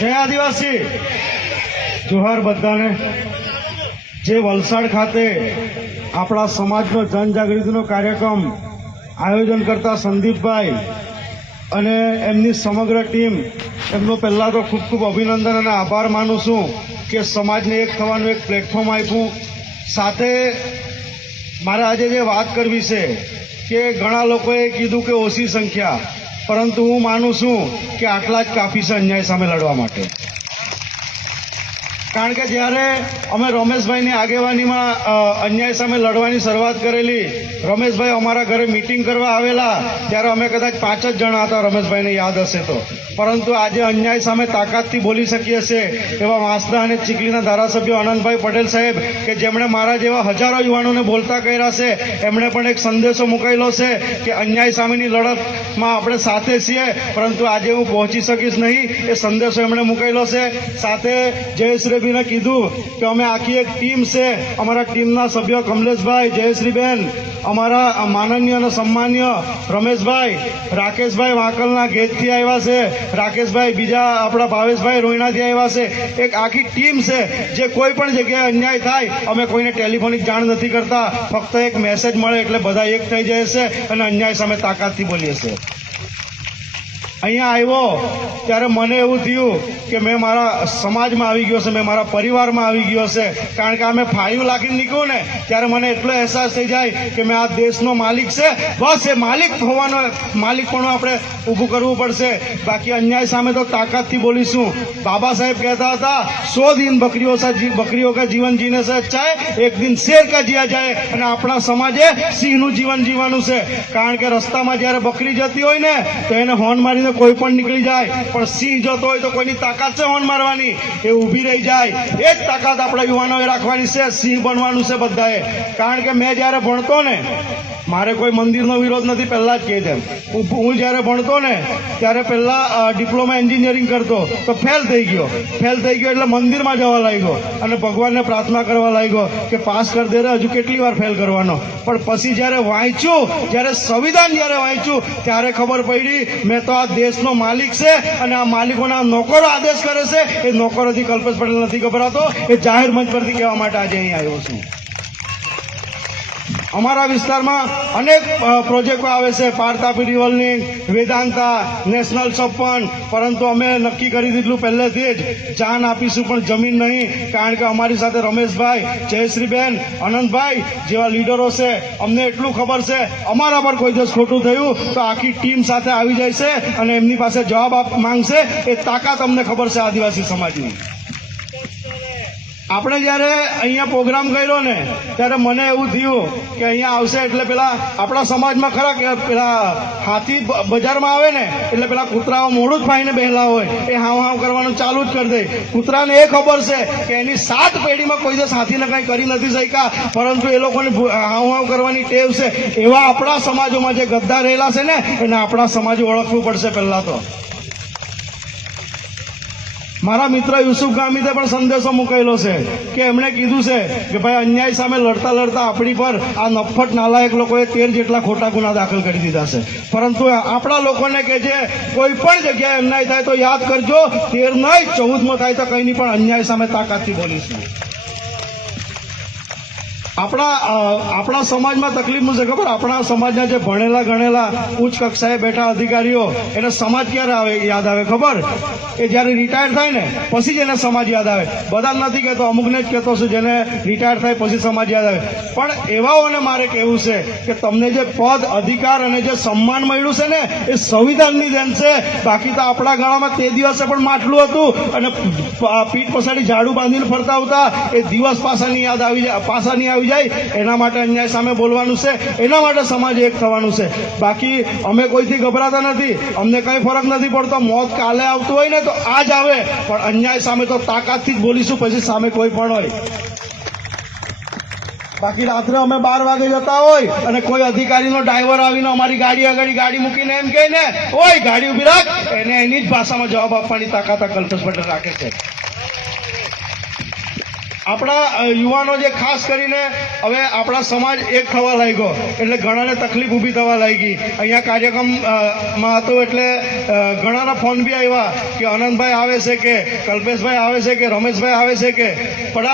જય આદિવાસી. જોહાર બધાને. જે વલસાડ ખાતે આપણા સમાજનો જનજાગૃતિનો કાર્યક્રમ આયોજન કરતા સંદીપભાઈ અને એમની સમગ્ર ટીમ, એમનો પહેલાં તો ખૂબ ખૂબ અભિનંદન અને આભાર માનું છું કે સમાજને એક થવાનું એક પ્લેટફોર્મ આપ્યું. સાથે મારે આજે જે વાત કરવી છે કે ઘણા લોકોએ કીધું કે ઓછી સંખ્યા. પરંતુ હું માનું છું કે આટલા જ કાફી છે અન્યાય સામે લડવા માટે. કારણ કે જ્યારે અમે રમેશભાઈની આગેવાનીમાં અન્યાય સામે લડવાની શરૂઆત કરેલી, રમેશભાઈ અમારા ઘરે મિટિંગ કરવા આવેલા, ત્યારે અમે કદાચ પાંચ જ જણા હતા રમેશભાઈને યાદ હશે તો. પરંતુ આજે અન્યાય સામે તાકાતથી બોલી શકીએ છીએ એવા વાંસદા અને ચીખલીના ધારાસભ્ય અનંતભાઈ પટેલ સાહેબ કે જેમણે મારા જેવા હજારો યુવાનોને બોલતા કર્યા છે, એમણે પણ એક સંદેશો મુકાયેલો છે કે અન્યાય સામેની લડતમાં આપણે સાથે છીએ, પરંતુ આજે હું પહોંચી શકીશ નહીં એ સંદેશો એમણે મુકાયેલો છે. સાથે જયશ્રીબીને કીધું કે અમે આખી એક ટીમ છે. અમારા ટીમના સભ્યો કમલેશભાઈ, જયશ્રીબેન, અમારા માનનીય અને સન્માનીય રમેશભાઈ, રાકેશભાઈ વાંકલના ગેટથી આવ્યા છે. રાકેશભાઈ બીજા આપણા ભાવેશભાઈ રોહિણાથી આવ્યા છે. એક આખી ટીમ છે. જે કોઈ પણ જગ્યાએ અન્યાય થાય, અમે કોઈને ટેલિફોનિક જાણ નથી કરતા. ફક્ત એક મેસેજ મળે એટલે બધા એક થઈ જાય છે અને અન્યાય સામે તાકાતથી બોલીએ છીએ. અહીંયા આવ્યો ત્યારે મને એવું થયું કે મેં મારા સમાજમાં આવી ગયો છે, મેં મારા પરિવારમાં આવી ગયો છે. કારણ કે અમે ફાળીઓ લાખી નીકળું ને, ત્યારે મને એટલો અહેસાસ થઈ જાય કે મેં આ દેશનો માલિક છે. બસ એ માલિક હોવાનો, માલિક પણ આપણે ઊભું કરવું પડશે. બાકી અન્યાય સામે તો તાકાતથી બોલીશું. બાબા સાહેબ કહેતા હતા, સો દિન બકરીઓ બકરીઓ કા જીવન જીને સે અચ્છા એક દિન શેર કા જીયા જાય અને આપણા સમાજે સિંહનું જીવન જીવવાનું છે. કારણ કે રસ્તામાં જ્યારે બકરી જતી હોય ને, તો એને હોર્ન મારીને કોઈ પણ નીકળી જાય, પણ સિંહ જતો હોય તો કોઈની તાકાત છે હોર્ન મારવાની? એ ઊભી રહી જાય. એ જ તાકાત આપણા યુવાનોએ રાખવાની છે, સિંહ બનવાનું છે બધાએ. કારણ કે મેં જ્યારે ભણતો ને, મારે કોઈ મંદિરનો વિરોધ નથી, પહેલાં જ કહે હું હું જ્યારે ભણતો ને, ત્યારે પહેલાં ડિપ્લોમા એન્જિનિયરિંગ કરતો, તો ફેલ થઈ ગયો. ફેલ થઈ ગયો એટલે મંદિરમાં જવા લાગ્યો અને ભગવાનને પ્રાર્થના કરવા લાગ્યો કે પાસ કરી દે હજુ કેટલી વાર ફેલ કરવાનો. પણ પછી જ્યારે વાંચ્યું, જ્યારે સંવિધાન જ્યારે વાંચ્યું, ત્યારે ખબર પડી, મેં તો આ દેશનો માલિક છે અને આ માલિકોના નોકરો આદેશ કરે છે. એ નોકરોથી કલ્પેશ પટેલ નથી ગભરાતો. એ જાહેર મંચ પરથી કહેવા માટે આજે અહીં આવ્યો છું. અમારા વિસ્તારમાં અનેક પ્રોજેક્ટો આવે છે. પાર તાપી રિવલની વેદાંતા, નેશનલ છપ્પન પરંતુ અમે નક્કી કરી દીધું પહેલેથી જ જાન આપીશું, પણ જમીન નહીં. કારણ કે અમારી સાથે રમેશભાઈ, જયશ્રીબેન, અનંતભાઈ જેવા લીડરો છે. અમને એટલું ખબર છે, અમારા પર કોઈ દિવસ ખોટું થયું તો આખી ટીમ સાથે આવી જાય છે અને એમની પાસે જવાબ આપ માંગશે. એ તાકાત અમને ખબર છે આદિવાસી સમાજની. આપણે જ્યારે અહીંયા પ્રોગ્રામ કર્યો ને, ત્યારે મને એવું થયું કે અહીંયા આવશે એટલે પેલા આપણા સમાજમાં ખરા કે પેલા હાથી બજારમાં આવે ને, એટલે પેલા કૂતરાઓ મોડું જ ફાઈને બેહેલા હોય. એ હાવ હાવ કરવાનું ચાલુ જ કરી દે. કૂતરાને એ ખબર છે કે એની સાત પેઢીમાં કોઈ દિવસ હાથીને કંઈ કરી નથી શક્યા, પરંતુ એ લોકોને હાવ હાવ કરવાની ટેવ છે. એવા આપણા સમાજોમાં જે ગદ્દાર રહેલા છે ને, એને આપણા સમાજ ઓળખવું પડશે પહેલા તો. મારા મિત્ર યુસુફ ગામિતે પણ સંદેશો મુકાયેલો છે કે એમણે કીધું છે કે ભાઈ અન્યાય સામે લડતા લડતા આપણી પર આ નફટ નાલાયક લોકોએ તેર જેટલા ખોટા ગુના દાખલ કરી દીધા છે. પરંતુ આપણા લોકોને કે જે કોઈ પણ જગ્યાએ અન્યાય થાય તો યાદ કરજો, તેર નહીં, ચૌદમાં થાય તો કંઈ નહીં, પણ અન્યાય સામે તાકાતથી બોલીશું. આપણા આપણા સમાજમાં તકલીફ શું છે, ખબર? આપણા સમાજના જે ભણેલા ગણેલા ઉચ્ચ કક્ષાએ બેઠા અધિકારીઓ, એને સમાજ ક્યારે આવે યાદ આવે, ખબર? એ જ્યારે રિટાયર થાય ને, પછી જ એને સમાજ યાદ આવે. બધા નથી કહેતો, અમુકને જ કહેતો છું, જેને રિટાયર થાય પછી સમાજ યાદ આવે. પણ એવાઓને મારે કહેવું છે કે તમને જે પદ, અધિકાર અને જે સન્માન મળ્યું છે ને, એ સંવિધાનની દેન છે. બાકી તો આપણા ગાળામાં તે દિવસે પણ માટલું હતું અને પીઠ પછાડી ઝાડુ બાંધીને ફરતા આવતા, એ દિવસ પાસાની યાદ આવી જાય પાસાની આવી જાય, એના માટે અન્યાય સામે બોલવાનું છે, એના માટે સમાજ એક થવાનું છે. બાકી અમે કોઈથી ગભરાતા નથી, અમને કંઈ ફરક નથી પડતો, મોત કાલે આવતું હોય ને તો જ આવે, પણ અન્યાય સામે તો તાકાતથી જ બોલીશું, પછી સામે કોઈ પણ હોય. બાકી રાત્રે અમે બાર વાગે જતા હોય અને કોઈ અધિકારીનો ડ્રાઈવર આવીને અમારી ગાડી આગળ ગાડી મૂકીને એમ કહે ને ઓય, ગાડી ઊભી રાખ. એને એની જ ભાષામાં જવાબ આપવાની તાકાત કલ્પેશ પટેલ રાખે છે. આપણા યુવાનો જે ખાસ કરીને હવે આપણા સમાજ એક થવા લાગ્યો. એટલે ઘણાને તકલીફ ઊભી થવા લાગી. અહીંયા કાર્યક્રમમાં હતો એટલે ઘણાના ફોન બી આવ્યા કે અનંતભાઈ આવે છે કે, કલ્પેશભાઈ આવે છે કે, રમેશભાઈ આવે છે કે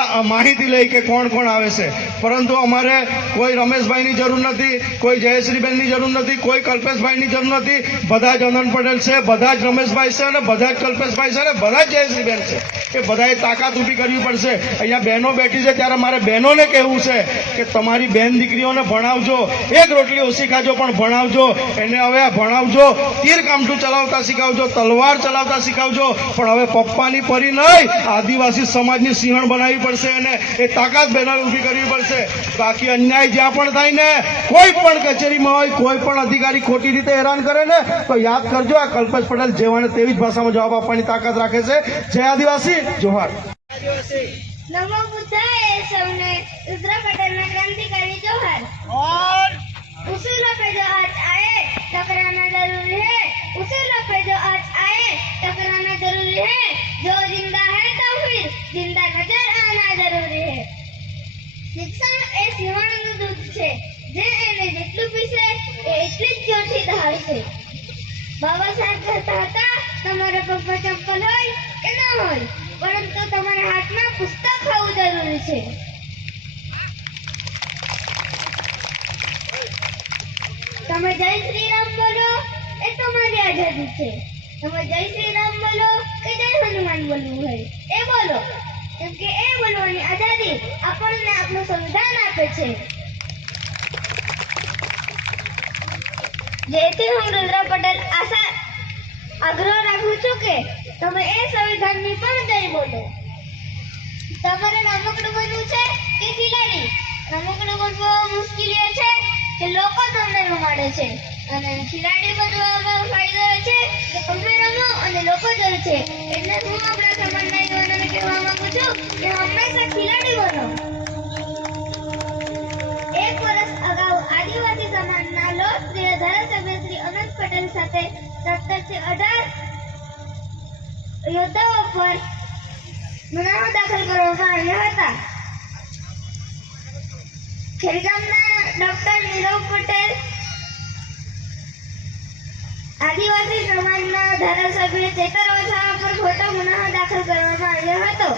આ માહિતી લઈ કે કોણ કોણ આવે છે. પરંતુ અમારે કોઈ રમેશભાઈની જરૂર નથી, કોઈ જયશ્રીબેનની જરૂર નથી, કોઈ કલ્પેશભાઈની જરૂર નથી. બધા જ અનંત પટેલ છે, બધા જ રમેશભાઈ છે અને બધા જ કલ્પેશભાઈ છે અને બધા જ જયશ્રીબેન છે. એ બધાએ તાકાત ઊભી કરવી પડશે. અહીંયા બહેનો બેઠી છે, ત્યારે મારે બહેનોને કહેવું છે કે તમારી બેન દીકરીઓને ભણાવજો. એક રોટલી ઓછી ખાજો, પણ ભણાવજો. એને હવે આ ભણાવજો. તીર કામઠું ચલાવતા શીખવજો, તલવાર ચલાવતા શીખવજો. પણ હવે પપ્પાની પરી નહીં, આદિવાસી સમાજની સિંહણ બનાવવી પડશે અને એ તાકાત બહેનોએ ઊભી કરવી પડશે. બાકી અન્યાય જ્યાં પણ થાય ને, કોઈ પણ કચેરીમાં હોય, કોઈ પણ અધિકારી ખોટી રીતે હેરાન કરે ને, તો યાદ કરજો, આ કલ્પેશ પટેલ જેવાને તેવી જ ભાષામાં જવાબ આપવાની તાકાત રાખે છે. જય આદિવાસી. જોહર. નમો બુદ્ધાય સૌને રુદ્ર પટેલના ક્રાંતિકારી જોહર ઓર ઉસૂલો પે જો આજ આએ ટકરાના જરૂરી હે ઉસૂલો પે જો આજ આએ ટકરાના જરૂરી હે જો જિંદા હે તો ફિર જિંદા નજર આના જરૂરી હે શિક્ષણ એ જીવનનું દૂધ છે જે એને જેટલું પીશે એ એટલી જ ચોથી જોરથી છે બાબા સાહેબ કહેતા હતા, તમારા પપ્પા ચંપલ હોય કે ના હોય? પરંતુ તમારા હાથમાં પુસ્તક હોવું જરૂરી છે. તમે જય શ્રી રામ બોલો, એ તમારી આઝાદી છે. તમે જય શ્રી રામ બોલો કે જય હનુમાન બોલવું હોય, એ બોલો. કેમ કે એ બોલવાની આઝાદી આપણને આપણું સંવિધાન આપે છે. જેથી હું રુદ્ર પટેલ આશા આગ્રહ રાખું છું કે તમે એ સંવિધાનની પણ દઈ બોલો. તમારે રમકડું બનવું છે કે ખિલાડી રમકડું બનવું મુશ્કેલીઓ છે કે લોકો તમને રમાડે છે. અને ખિલાડી બનવામાં ફાયદો છે કે તમે રમો અને લોકો જરૂર છે. એટલે હું આપણા સમાજના કહેવા માંગુ છું કે હંમેશા ખિલાડી બનો. એક વર્ષ અગાઉ આદિવાસી સમાજના લોકપ્રિય ધારાસભ્ય શ્રી અનંત પટેલ સાથે સત્તરથી અઢાર યોદ્ધાઓ પર ગુનાઓ દાખલ કરવામાં આવ્યા હતા ખેડગામના ડોક્ટર નીરવ પટેલ, આદિવાસી સમાજના ધારાસભ્ય ચેતર વસાવા પર ખોટો ગુનાઓ દાખલ કરવામાં આવ્યો હતો.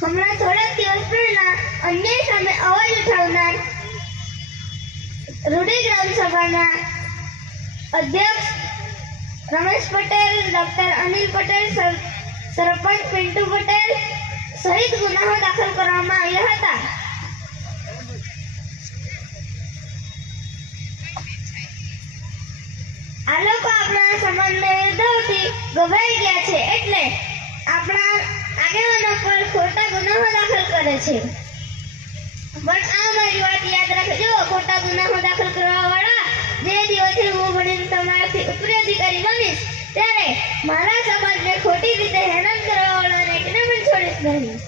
હમણાં થોડાક દિવસ પહેલા અન્ય સામે અવાજ ઉઠાવનાર રૂડી ગ્રામ સભાના અધ્યક્ષ રમેશ પટેલ ડોક્ટર અનિલ પટેલ સરપંચ પિન્ટુ પટેલ સહિત ગુનાઓ દાખલ કરવામાં આવ્યા હતા. આ લોકો આપણા સંબંધને યુદ્ધથી ગભરાઈ ગયા છે એટલે આપણા આગેવાનો પર ખોટા ગુનાઓ દાખલ કરે છે. પણ આ મારી વાત યાદ રાખજો. ખોટા ગુનાઓ દાખલ કરવા વાળા જે દિવસે હું ભણીને તમારાથી ઉપરી અધિકારી બનીશ ત્યારે મારા સમાજને ખોટી રીતે હેરાન કરવાવાળાને એકને પણ છોડીશ નહીં.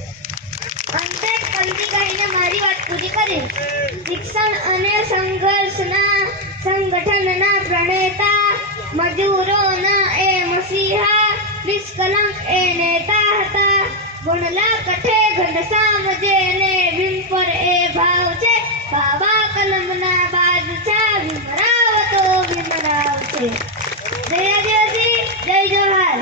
અંતે પંક્તિ કહીને મારી વાત પૂરી કરી. શિક્ષણ અને સંઘર્ષના સંગઠનના પ્રણેતા, મજૂરોના એ મસીહા, નિષ્કલંક એ નેતા હતા. ગુણલા કઠે ઘનશ્યામ જેને ભીમ પર એ ભાવ છે. બાબા કલમના બાદશાહ ભીમરાવ તો ભીમરાવ છે જય આદિવાસી જય જોહાર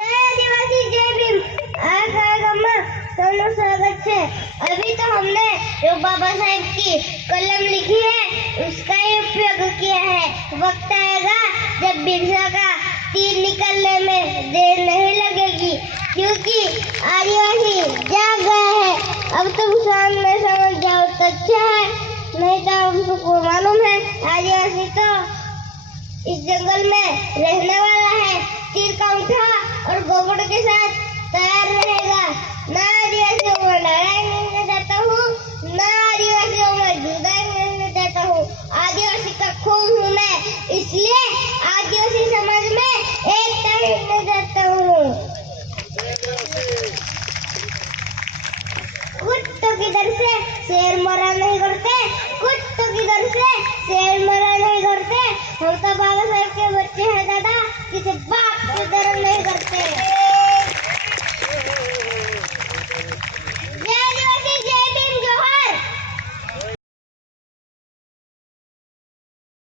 जय आदिवासी जय भीम आज कार्यक्रम में सबका स्वागत है अभी तो हमने जो बाबा साहेब की कलम लिखी है उसका ही उपयोग किया है वक्त आएगा जब बिरसा का तीर निकलने में देर नहीं लगेगी क्योंकि आदिवासी जाग गए हैं अब तुम शाम में समझ जाओ तो अच्छा है। नहीं तो हमको मालूम है आदिवासी तो इस जंगल में रहने वाला है। तीर का उठा और गोबर के साथ तैयार रहेगा।